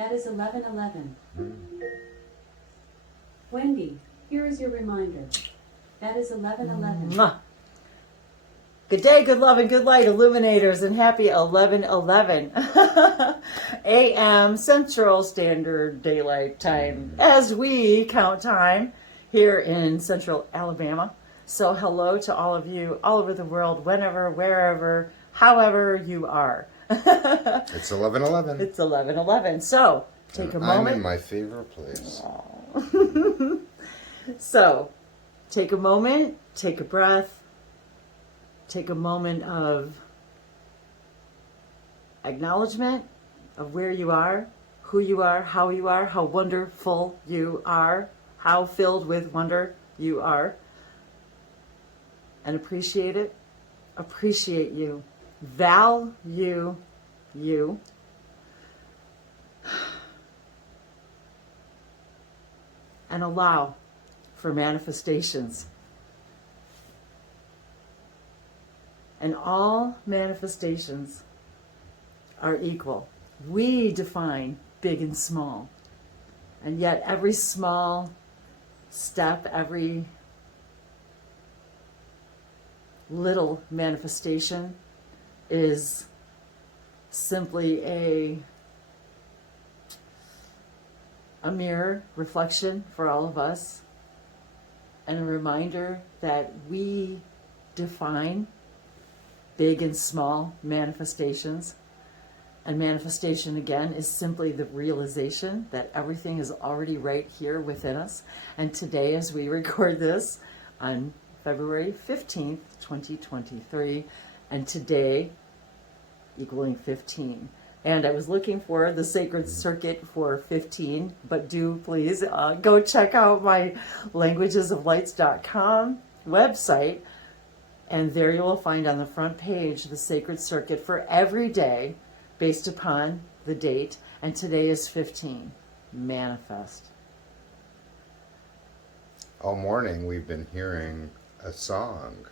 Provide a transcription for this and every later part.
That is 11:11. Wendy, here is your reminder. That is 11:11. Mwah. Good day, good love, and good light, illuminators, and happy 11:11 a.m. Central Standard Daylight Time as we count time here in Central Alabama. So hello to all of you all over the world, whenever, wherever, however you are. It's 11:11. It's 11:11. So take a moment. I'm in my favorite place. So take a moment, take a breath. Take a moment of acknowledgement of where you are, who you are, how wonderful you are, how filled with wonder you are. And appreciate it. Appreciate you. Value you. And allow for manifestations. And all manifestations are equal. We define big and small. And yet every small step, every little manifestation is simply a mirror reflection for all of us, and a reminder that we define big and small manifestations. And manifestation, again, is simply the realization that everything is already right here within us. And today, as we record this on February 15th, 2023, and today equaling 15. And I was looking for the sacred circuit for 15, but do please go check out my languagesoflights.com website. And there you will find on the front page the sacred circuit for every day based upon the date. And today is 15. Manifest. All morning we've been hearing a song.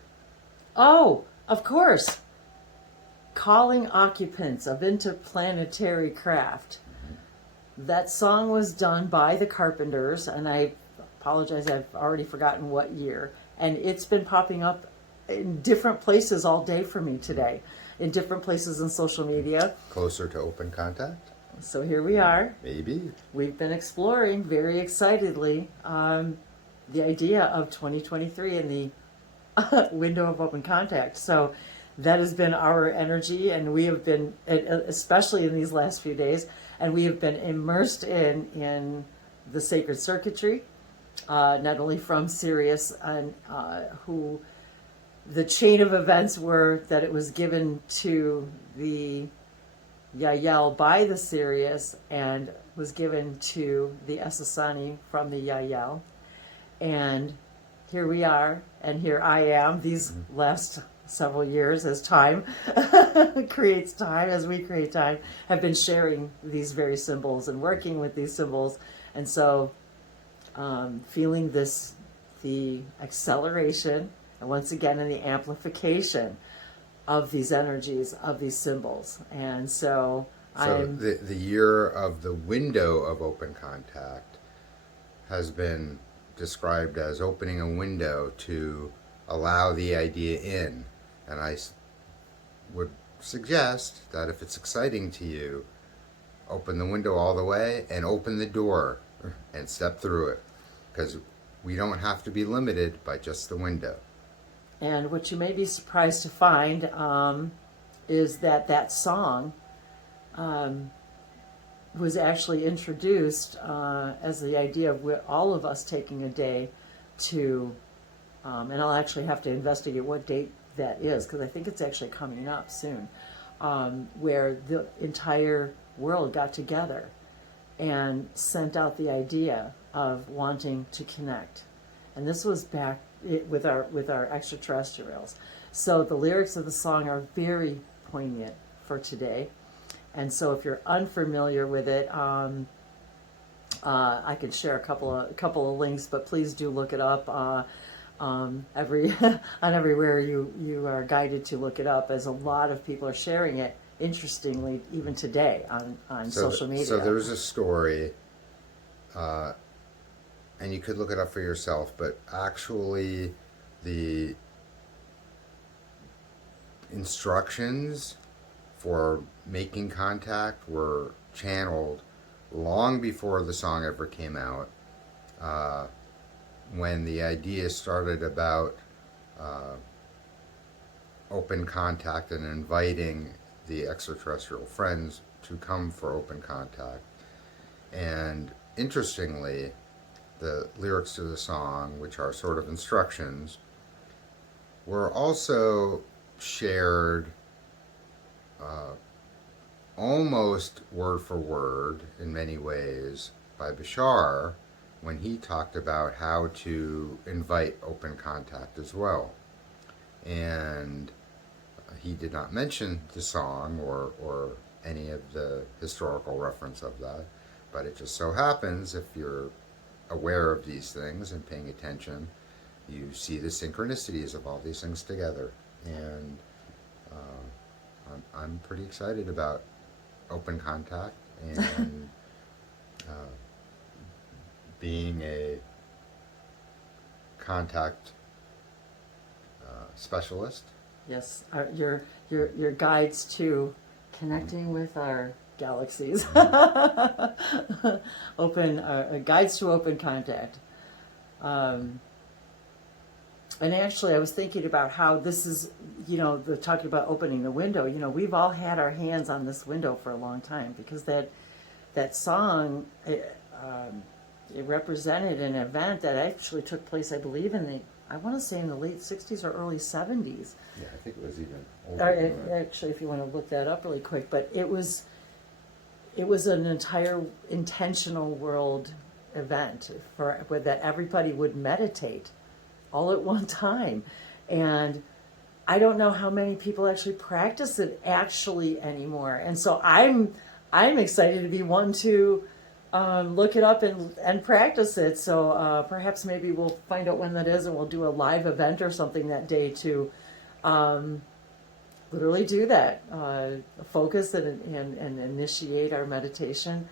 Oh, of course. Calling occupants of interplanetary craft. That song was done by the Carpenters, and I apologize, I've already forgotten what year. And it's been popping up in different places all day for me today, in different places in social media. Closer to open contact? So here we are. Maybe. We've been exploring very excitedly the idea of 2023 and the window of open contact. So that has been our energy, and we have been, especially in these last few days, and we have been immersed in the sacred circuitry, not only from Sirius, and who the chain of events were that it was given to the Yael by the Sirius and was given to the Essassani from the Yael. And here we are, and here I am, these last several years, as time creates time, as we create time, have been sharing these very symbols and working with these symbols. And so feeling the acceleration, and once again in the amplification of these energies, of these symbols. And so the year of the window of open contact has been described as opening a window to allow the idea in. And I would suggest that if it's exciting to you, open the window all the way and open the door and step through it, because we don't have to be limited by just the window. And what you may be surprised to find is that song was actually introduced as the idea of all of us taking a day to, and I'll actually have to investigate what date that is, because I think it's actually coming up soon, where the entire world got together and sent out the idea of wanting to connect. And this was back with our extraterrestrials. So the lyrics of the song are very poignant for today. And so if you're unfamiliar with it, I can share a couple of links, but please do look it up. Everywhere you are guided to look it up, as a lot of people are sharing it interestingly, even today on social media. So there's a story, and you could look it up for yourself, but actually the instructions for making contact were channeled long before the song ever came out, when the idea started about open contact and inviting the extraterrestrial friends to come for open contact. And interestingly, the lyrics to the song, which are sort of instructions, were also shared almost word for word in many ways by Bashar when he talked about how to invite open contact as well. And he did not mention the song or any of the historical reference of that, but it just so happens, if you're aware of these things and paying attention, you see the synchronicities of all these things together. And I'm pretty excited about open contact and being a contact specialist. Yes, your guides to connecting with our galaxies. Guides to open contact. And actually, I was thinking about how this is, talking about opening the window. We've all had our hands on this window for a long time, because that song, it represented an event that actually took place, I believe, I want to say in the late 60s or early 70s. Yeah, I think it was even older. Actually, if you want to look that up really quick, but it was an entire intentional world event where that everybody would meditate all at one time. And I don't know how many people actually practice it anymore. And so I'm excited to be one to look it up and practice it. So perhaps maybe we'll find out when that is, and we'll do a live event or something that day to literally do that, focus and initiate our meditation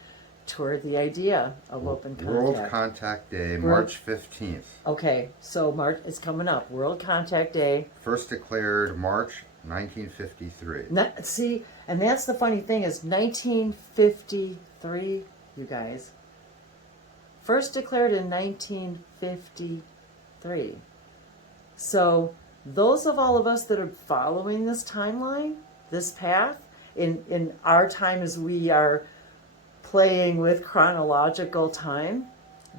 toward the idea of open contact. World Contact Day, March 15th. Okay, so March is coming up. World Contact Day. First declared March 1953. See, and that's the funny thing is 1953, you guys. First declared in 1953. So those of all of us that are following this timeline, this path, in our time as we are playing with chronological time,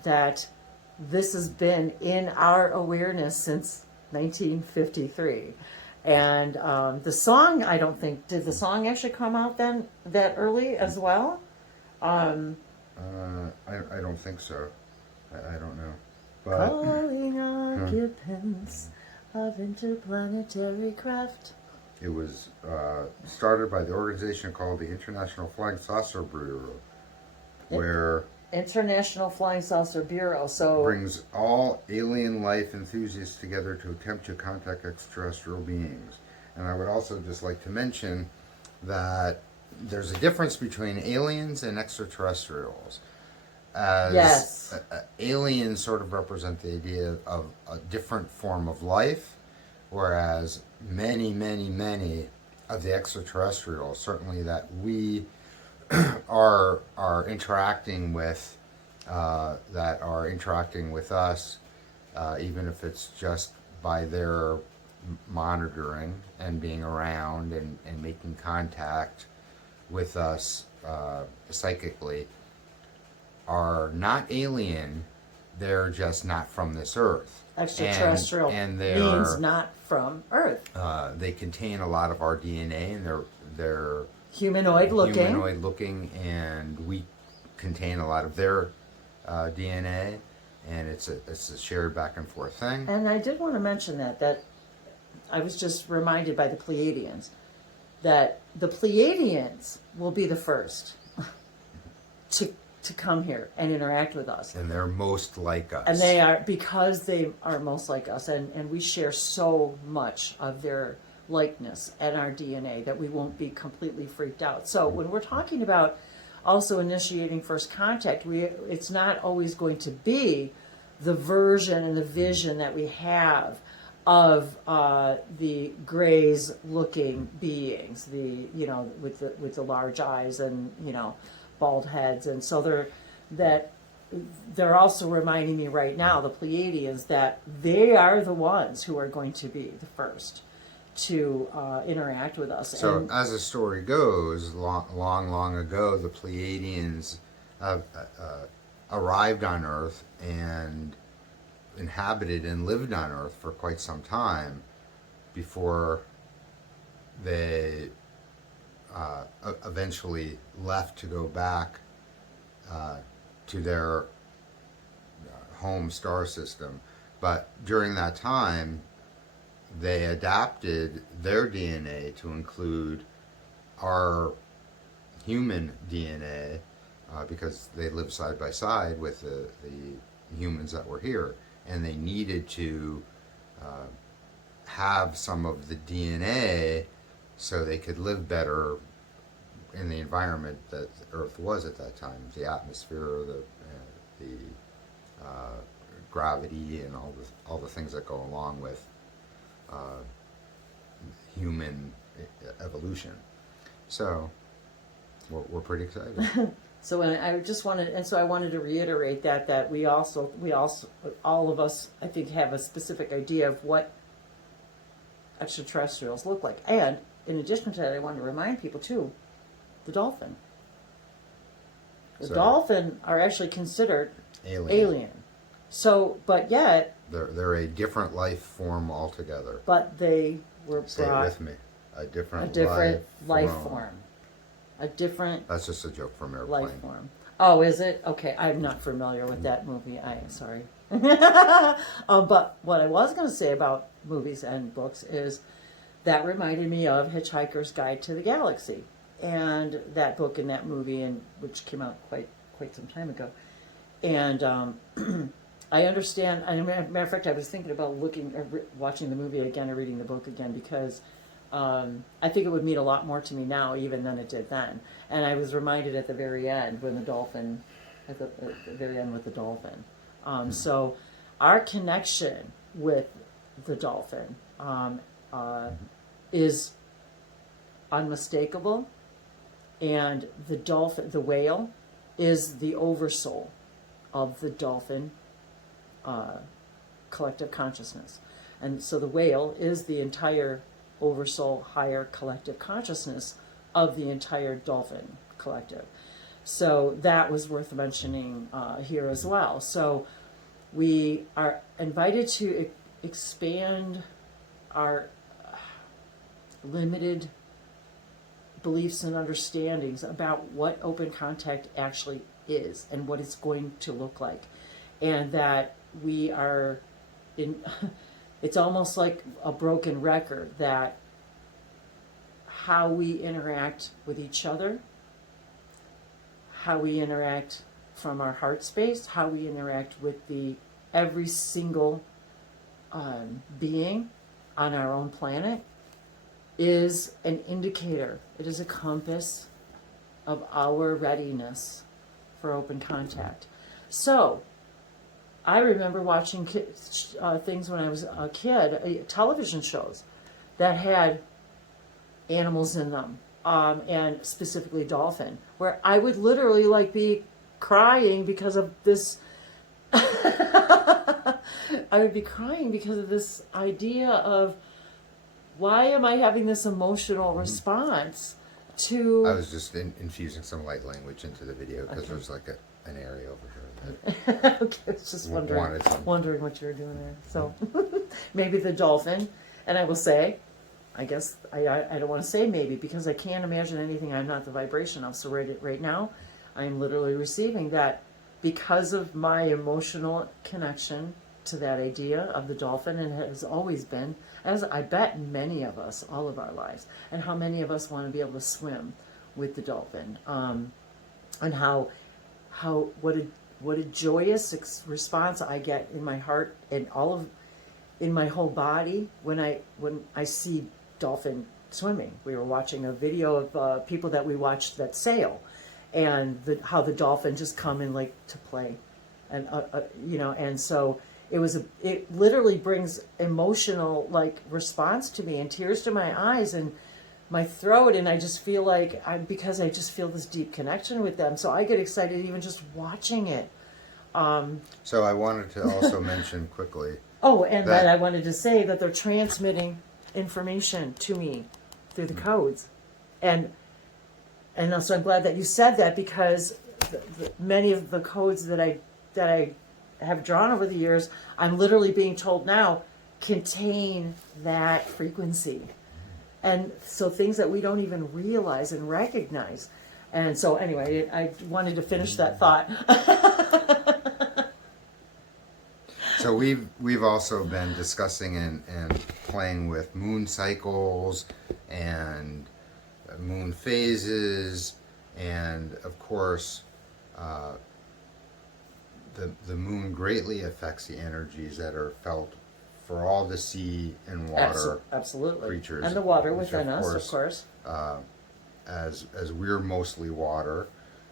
that this has been in our awareness since 1953. And the song, I don't think, did the song actually come out then that early as well? I don't think so. I don't know. But Calling occupants of interplanetary craft. it was started by the organization called the International Flying Saucer Bureau, where International Flying Saucer Bureau. So brings all alien life enthusiasts together to attempt to contact extraterrestrial beings. And I would also just like to mention that there's a difference between aliens and extraterrestrials. As yes, aliens sort of represent the idea of a different form of life, whereas many, many, many of the extraterrestrials, certainly that we are interacting with, that are interacting with us, even if it's just by their monitoring and being around and making contact with us psychically, are not alien. They're just not from this earth. extraterrestrial and means not from Earth. They contain a lot of our DNA, and they're Humanoid looking, and we contain a lot of their DNA, and it's a shared back and forth thing. And I did want to mention that I was just reminded by the Pleiadians that the Pleiadians will be the first to come here and interact with us. And they're most like us. And they are, because they are most like us, and we share so much of their likeness and our DNA, that we won't be completely freaked out. So when we're talking about also initiating first contact, it's not always going to be the version and the vision that we have of the Greys looking beings, with the large eyes and bald heads, and so they're also reminding me right now, the Pleiadians, that they are the ones who are going to be the first to interact with us. So, as the story goes, long ago, the Pleiadians arrived on Earth and inhabited and lived on Earth for quite some time before they eventually left to go back to their home star system. But during that time, they adapted their DNA to include our human DNA because they lived side by side with the humans that were here, and they needed to have some of the DNA so they could live better in the environment that Earth was at that time, the atmosphere, the gravity, and all the things that go along with human evolution. So we're pretty excited. So I just wanted, and so I wanted to reiterate that we also all of us, I think, have a specific idea of what extraterrestrials look like. And in addition to that, I wanted to remind people too, the dolphin. The dolphin are actually considered alien. So, but yet they're a different life form altogether. But they were Say it with me. A different life form. A different. That's just a joke from Airplane. Life form. Oh, is it? Okay, I'm not familiar with that movie. I'm sorry. But what I was going to say about movies and books is that reminded me of Hitchhiker's Guide to the Galaxy, and that book and that movie, and which came out quite some time ago. And I understand. As a matter of fact, I was thinking about watching the movie again or reading the book again, because I think it would mean a lot more to me now even than it did then. And I was reminded at the very end when the dolphin, at the very end with the dolphin. So our connection with the dolphin is unmistakable, and the whale, is the oversoul of the dolphin collective consciousness. And so the whale is the entire oversoul, higher collective consciousness of the entire dolphin collective. So that was worth mentioning here as well. So we are invited to expand our limited beliefs and understandings about what open contact actually is and what it's going to look like. And that we are it's almost like a broken record, that how we interact with each other, how we interact from our heart space, how we interact with every single being on our own planet is an indicator. It is a compass of our readiness for open contact. So I remember watching things when I was a kid, television shows that had animals in them, and specifically dolphin, where I would literally be crying because of this. I would be crying because of this idea of, why am I having this emotional response to... I was just infusing some light language into the video because there's an area over here okay, I was just wondering what you were doing there. So maybe the dolphin, and I will say, I guess I don't want to say maybe, because I can't imagine anything I'm not the vibration of. So right now, I'm literally receiving that because of my emotional connection to that idea of the dolphin, and it has always been, as I bet many of us, all of our lives, and how many of us want to be able to swim with the dolphin, and what a joyous response I get in my heart and in my whole body when I see dolphin swimming. We were watching a video of people that we watched that sail, and how the dolphin just come in like to play, and and so it literally brings emotional like response to me and tears to my eyes and my throat, and I just feel like because I just feel this deep connection with them, so I get excited even just watching it. So I wanted to also mention quickly. Oh, and that I wanted to say that they're transmitting information to me through the codes, and so I'm glad that you said that, because many of the codes that I have drawn over the years, I'm literally being told now contain that frequency. And so things that we don't even realize and recognize. And so anyway, I wanted to finish that thought. So we've also been discussing and playing with moon cycles and moon phases, and of course the moon greatly affects the energies that are felt for all the sea and water absolutely creatures, and the water which within us, of course. As we're mostly water,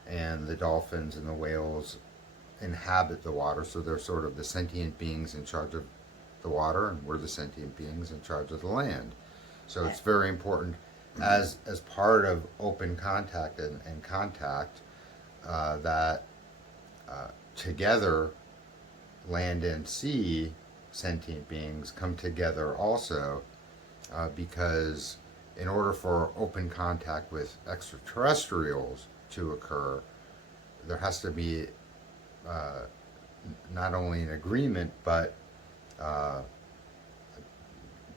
and the dolphins and the whales inhabit the water, so they're sort of the sentient beings in charge of the water, and we're the sentient beings in charge of the land. So it's very important as part of open contact and contact that together land and sea sentient beings come together also, because in order for open contact with extraterrestrials to occur, there has to be not only an agreement, but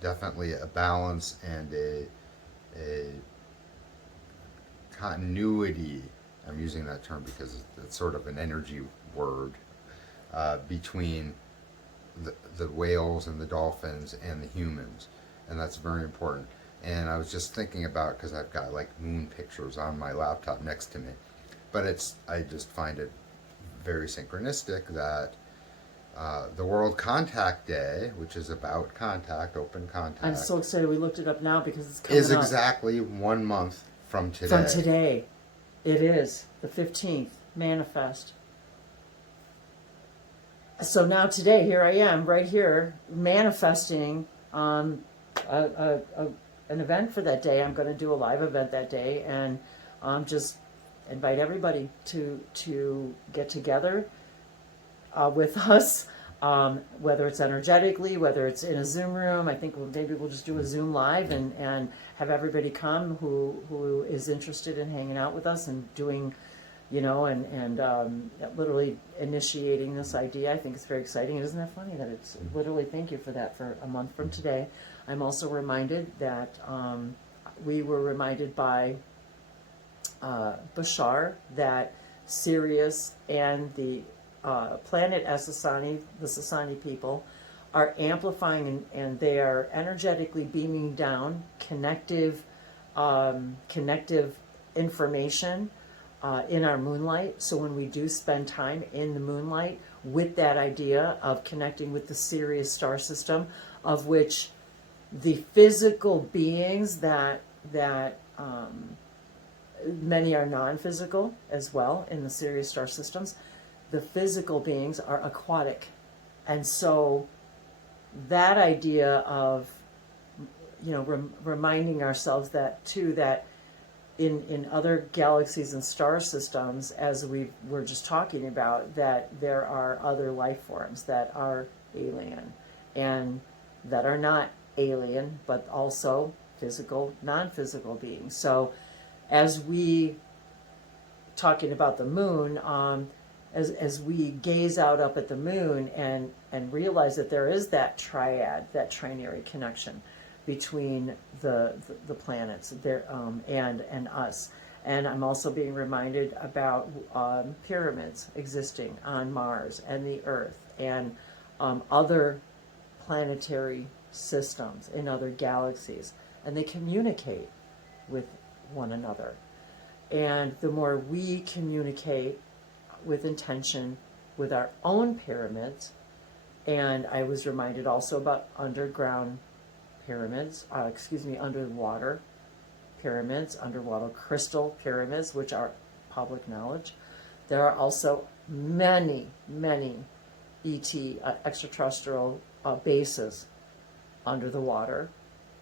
definitely a balance and a continuity. I'm using that term because it's sort of an energy word, between the whales and the dolphins and the humans, and that's very important. And I was just thinking about, because I've got like moon pictures on my laptop next to me, but I just find it very synchronistic that the World Contact Day, which is about contact, open contact. I'm so excited we looked it up now because it's coming is up. Exactly 1 month from today. From today. It is the 15th, manifest. So now today, here I am, right here, manifesting an event for that day. I'm going to do a live event that day, and just invite everybody to get together with us, whether it's energetically, whether it's in a Zoom room. I think maybe we'll just do a Zoom live and have everybody come who is interested in hanging out with us and doing, and literally initiating this idea. I think it's very exciting. Isn't that funny that it's literally, thank you for that, for a month from today. I'm also reminded that we were reminded by Bashar that Sirius and the planet Sasani, the Sasani people, are amplifying and they are energetically beaming down connective information in our moonlight. So when we do spend time in the moonlight with that idea of connecting with the Sirius star system, of which the physical beings that many are non-physical as well in the Sirius star systems, the physical beings are aquatic. And so that idea of reminding ourselves that too, that in other galaxies and star systems, as we were just talking about, that there are other life forms that are alien and that are not alien, but also physical, non-physical beings. So as we talking about the moon, as we gaze out up at the moon and realize that there is that triad, that trinary connection between the planets there and us. And I'm also being reminded about pyramids existing on Mars and the Earth and other planetary systems in other galaxies, and they communicate with one another. And the more we communicate with intention with our own pyramids, and I was reminded also about underground pyramids, underwater pyramids, underwater crystal pyramids, which are public knowledge. There are also many, many ET, extraterrestrial bases under the water,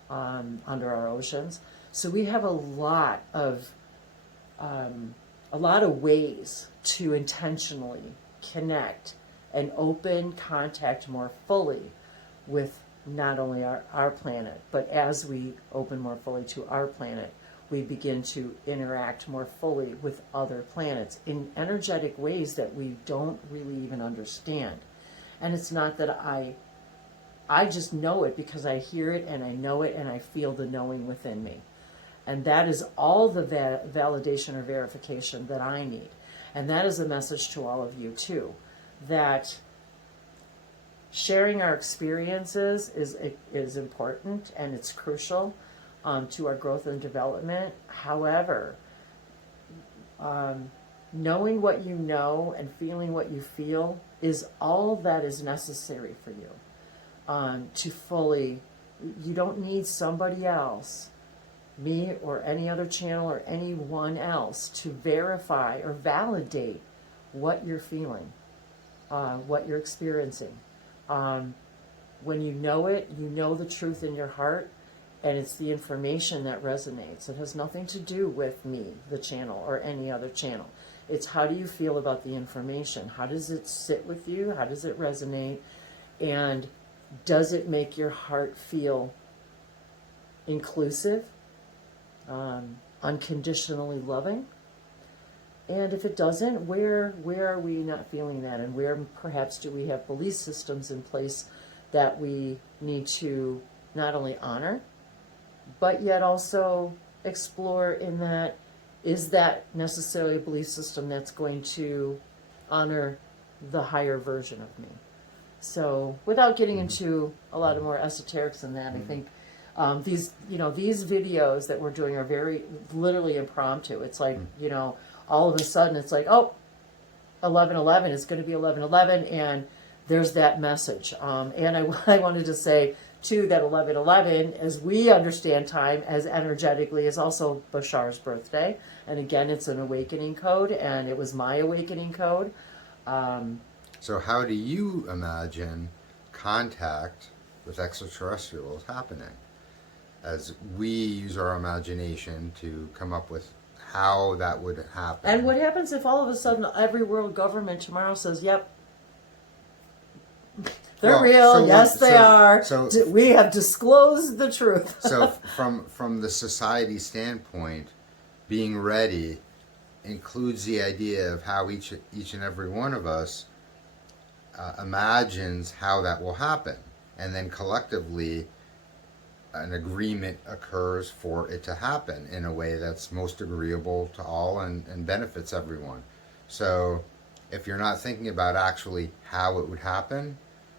under our oceans. So we have a lot of ways to intentionally connect and open contact more fully with not only our planet, but as we open more fully to our planet, we begin to interact more fully with other planets in energetic ways that we don't really even understand. And it's not that I just know it because I hear it and I know it and I feel the knowing within me. And that is all the validation or verification that I need. And that is a message to all of you too, that sharing our experiences is important and it's crucial to our growth and development. However, knowing what you know and feeling what you feel is all that is necessary for you to fully. You don't need somebody else, me or any other channel or anyone else, to verify or validate what you're feeling, what you're experiencing. When you know it, you know the truth in your heart, and it's the information that resonates. It has nothing to do with me, the channel, or any other channel. It's how do you feel about the information? How does it sit with you? How does it resonate? And does it make your heart feel inclusive, unconditionally loving? And if it doesn't, where are we not feeling that? And where perhaps do we have belief systems in place that we need to not only honor, but yet also explore in that, is that necessarily a belief system that's going to honor the higher version of me? So without getting into a lot of more esoterics than that, I think these videos that we're doing are very literally impromptu. It's like, all of a sudden it's like, oh, 11/11, it's going to be 11/11, and there's that message. And I wanted to say, too, that 11/11, as we understand time as energetically, is also Bashar's birthday. And again, it's an awakening code, and it was my awakening code. So how do you imagine contact with extraterrestrials happening as we use our imagination to come up with how that would happen? And what happens if all of a sudden every world government tomorrow says, yep, they're real, yes they are, So we have disclosed the truth. So from the society standpoint, being ready includes the idea of how each and every one of us imagines how that will happen, and then collectively an agreement occurs for it to happen in a way that's most agreeable to all and benefits everyone. So if you're not thinking about actually how it would happen,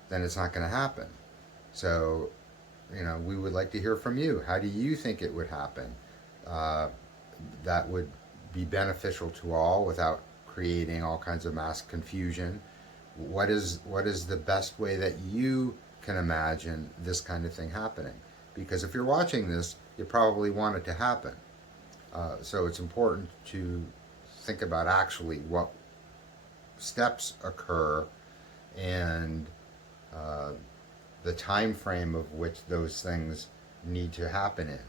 then it's not going to happen. So, we would like to hear from you. How do you think it would happen? That would be beneficial to all without creating all kinds of mass confusion. What is the best way that you can imagine this kind of thing happening? Because if you're watching this, you probably want it to happen. So it's important to think about actually what steps occur and the time frame of which those things need to happen in.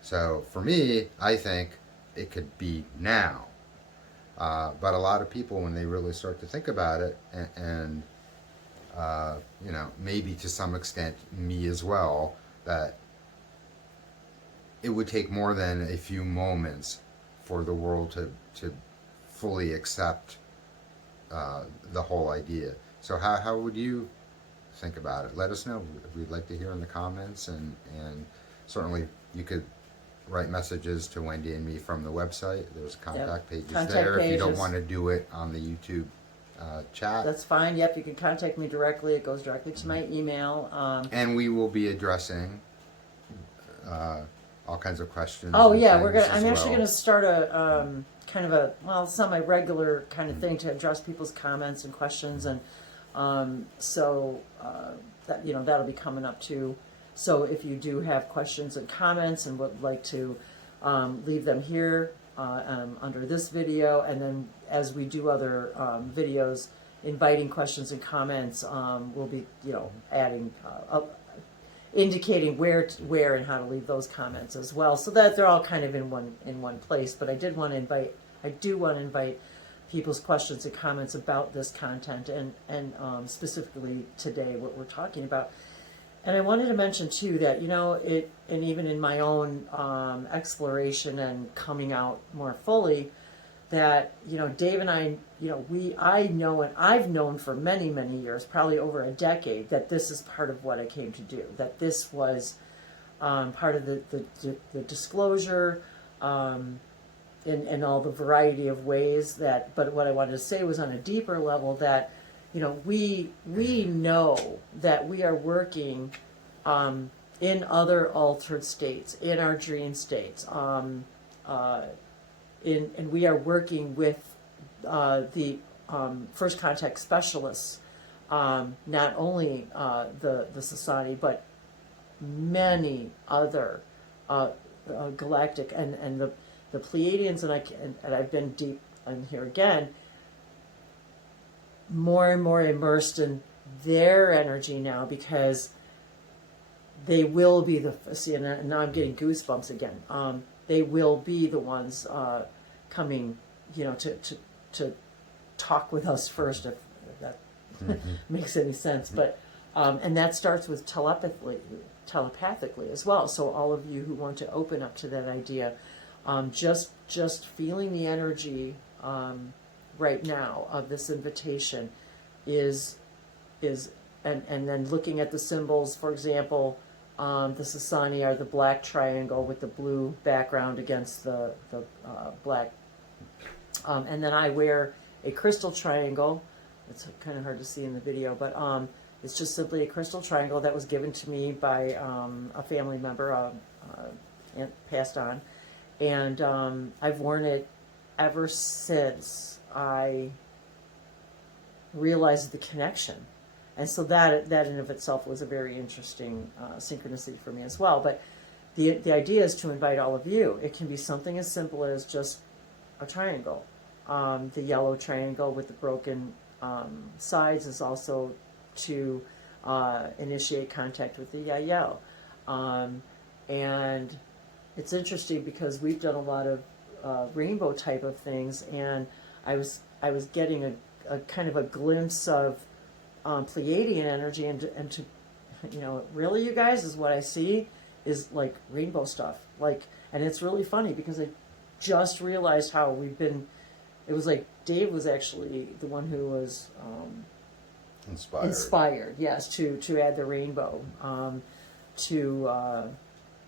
So for me, I think it could be now. But a lot of people, when they really start to think about it, and maybe to some extent me as well, that it would take more than a few moments for the world to fully accept the whole idea. So how would you think about it? Let us know. We'd like to hear in the comments, and certainly you could write messages to Wendy and me from the website. There's contact pages there. If you don't want to do it on the YouTube chat, that's fine. Yep, you can contact me directly. It goes directly to my email. And we will be addressing all kinds of questions. Oh yeah, I'm actually gonna start a kind of a semi-regular kind of thing to address people's comments and questions, and that'll be coming up too. So if you do have questions and comments and would like to leave them here under this video, and then as we do other videos, inviting questions and comments, we'll be, adding, indicating where and how to leave those comments as well, so that they're all kind of in one place. But I do want to invite people's questions and comments about this content and specifically today what we're talking about. And I wanted to mention too that, and even in my own exploration and coming out more fully, that, Dave and I, I've known for many, many years, probably over a decade, that this is part of what I came to do, that this was part of the disclosure, in all the variety of ways that, but what I wanted to say was on a deeper level that, we know that we are working in other altered states, in our dream states, and we are working with the first contact specialists, not only the society, but many other galactic and the Pleiadians, and I've been deep in here again, more and more immersed in their energy now, because they will be and now I'm getting goosebumps again. They will be the ones coming, to talk with us first, if that makes any sense. But and that starts with telepathically as well. So all of you who want to open up to that idea, just feeling the energy right now of this invitation is and then looking at the symbols. For example, the Sasani are the black triangle with the blue background against the black, and then I wear a crystal triangle. It's kind of hard to see in the video, but it's just simply a crystal triangle that was given to me by a family member, and passed on. And I've worn it ever since I realized the connection. And so that in and of itself was a very interesting synchronicity for me as well. But the idea is to invite all of you. It can be something as simple as just a triangle. The yellow triangle with the broken sides is also to initiate contact with the Yael. And it's interesting because we've done a lot of rainbow type of things, and I was getting a kind of a glimpse of Pleiadian energy, and to really, you guys, is what I see is like rainbow stuff, and it's really funny because I just realized how we've been. It was like Dave was actually the one who was inspired, yes, to add the rainbow to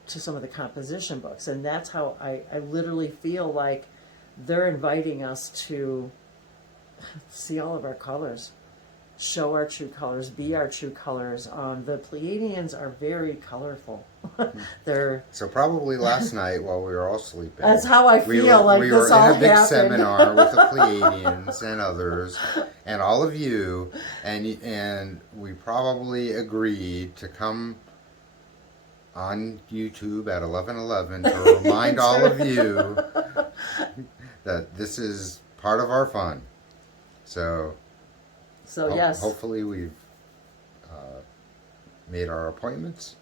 some of the composition books, and that's how I literally feel like they're inviting us to see all of our colors, show our true colors, be our true colors. The Pleiadians are very colorful. They're So probably last night while we were all sleeping, that's how I feel. We were in a big happened. seminar with the Pleiadians and others, and all of you, and we probably agreed to come on YouTube at 11:11 to remind all of you that this is part of our fun. So Yes, hopefully we've made our appointments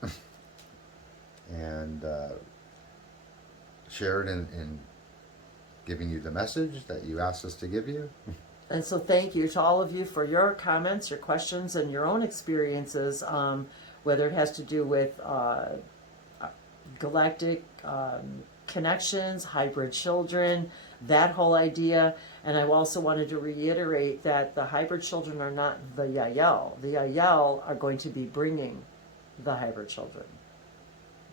and shared in giving you the message that you asked us to give you. and so thank you to all of you for your comments, your questions, and your own experiences, whether it has to do with galactic connections, hybrid children, that whole idea. And I also wanted to reiterate that the hybrid children are not the Yael. The Yael are going to be bringing the hybrid children.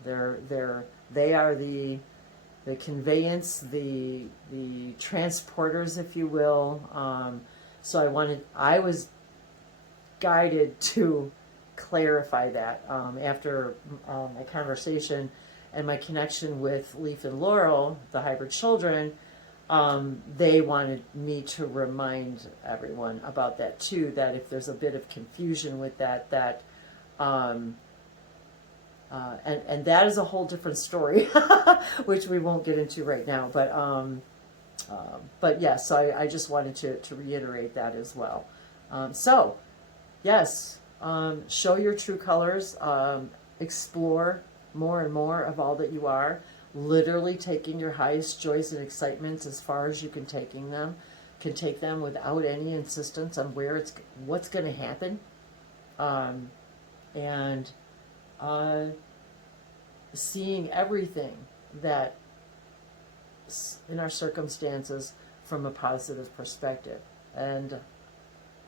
They are the conveyance, the transporters, if you will. So I was guided to clarify that after my conversation and my connection with Leaf and Laurel, the hybrid children. They wanted me to remind everyone about that too, that if there's a bit of confusion with that And that is a whole different story, which we won't get into right now. But yes, so I just wanted to reiterate that as well. So, yes, show your true colors, explore more and more of all that you are, literally taking your highest joys and excitements as far as you can take them without any insistence on what's going to happen, and seeing everything that in our circumstances from a positive perspective. And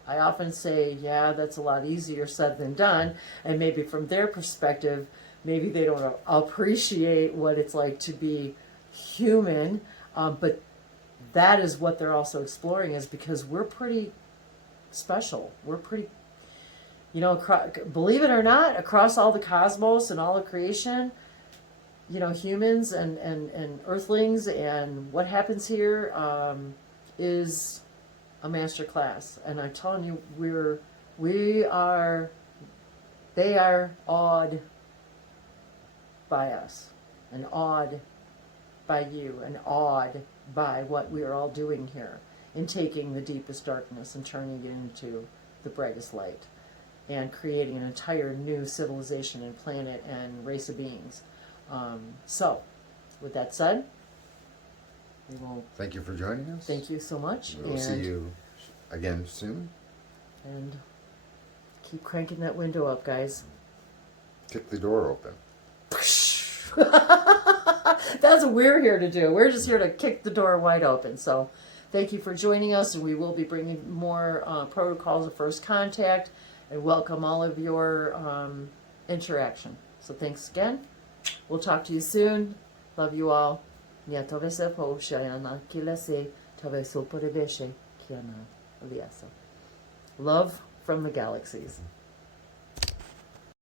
I often say, yeah, that's a lot easier said than done. And maybe from their perspective, maybe they don't appreciate what it's like to be human. But that is what they're also exploring, is because we're pretty special. We're pretty, believe it or not, across all the cosmos and all of creation, humans and earthlings and what happens here is a master class. And I'm telling you, they are awed by us, and awed by you, and awed by what we are all doing here in taking the deepest darkness and turning it into the brightest light and creating an entire new civilization and planet and race of beings. So, with that said, we will Thank you for joining us. thank you so much. We'll see you again soon. And keep cranking that window up, guys. Kick the door open. That's what we're here to do. We're just here to kick the door wide open. So thank you for joining us, and we will be bringing more protocols of first contact, and welcome all of your interaction. So thanks again. We'll talk to you soon. Love you all. Love from the galaxies.